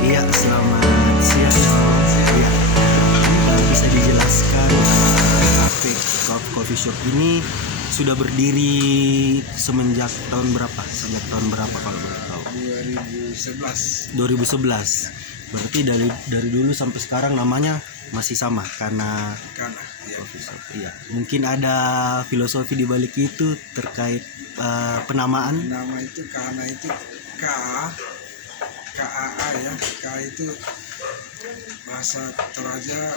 Iya, selamat siang. Ya, bisa dijelaskan kafe coffee shop ini sudah berdiri semenjak tahun berapa? Sejak tahun berapa kalau boleh tahu? 2011. Berarti dari dulu sampai sekarang namanya masih sama karena Ya. coffee shop. Iya. Mungkin ada filosofi di balik itu terkait penamaan. Nama itu karena itu KAA ya. K itu bahasa Toraja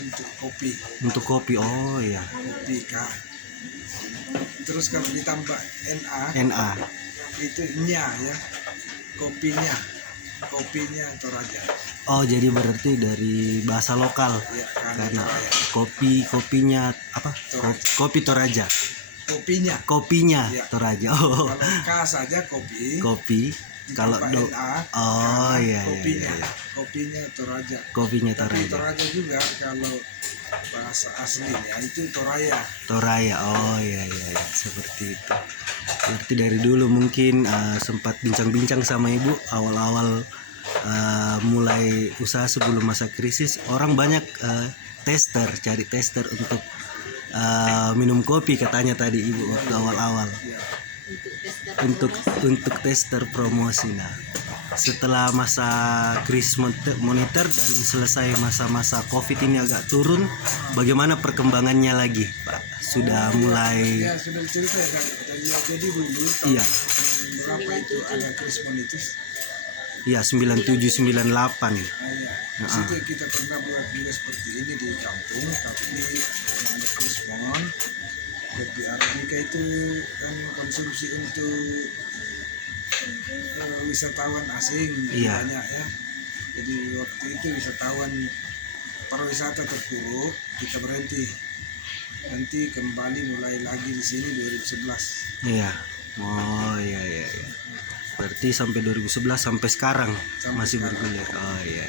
untuk kopi. Untuk kopi. Oh iya. Kopi K. Terus kalau ditambah NA. itu nya ya. Kopinya Toraja. Oh, jadi berarti dari bahasa lokal. Ya, Karena Toraja. kopinya apa? Toraja. Kopi Toraja. Kopinya. Ya. Ya. Toraja. Oh. Kalau K saja kopi. Kopi. Kalau Ditambah NA. oh iya, Kopinya. iya. Kopinya Toraja. Kopinya Tapi Toraja. Toraja juga kalau bahasa aslinya itu Toraya. Toraya. Oh iya. Seperti itu. Berarti dari dulu mungkin sempat bincang-bincang sama ibu awal-awal mulai usaha sebelum masa krisis, orang banyak cari tester untuk minum kopi katanya tadi ibu waktu awal-awal. Ya. Untuk tester promosi. Nah, setelah masa krisis moneter dan selesai masa-masa COVID ini agak turun, bagaimana perkembangannya lagi, Pak? Sudah mulai Ya sudah cerita ya kan. Jadi dulu tahun iya. berapa itu ada krisis moneter. Iya, 97 98. Nah, ya. Di situ kita pernah buat juga seperti ini di kampung, tapi ada krisis mon. Kopi Arabica itu kan konsumsi untuk wisatawan asing Iya. banyak ya. Jadi waktu itu wisatawan pariwisata terpuruk, kita berhenti. Nanti kembali mulai lagi di sini 2011. Iya. Oh iya. Berarti sampai 2011 sampai sekarang masih bergulir. Oh iya.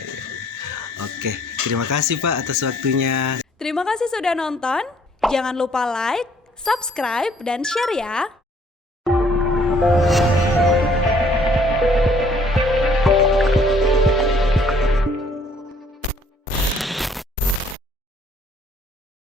Oke, terima kasih Pak atas waktunya. Terima kasih sudah nonton. Jangan lupa like, subscribe, dan share ya.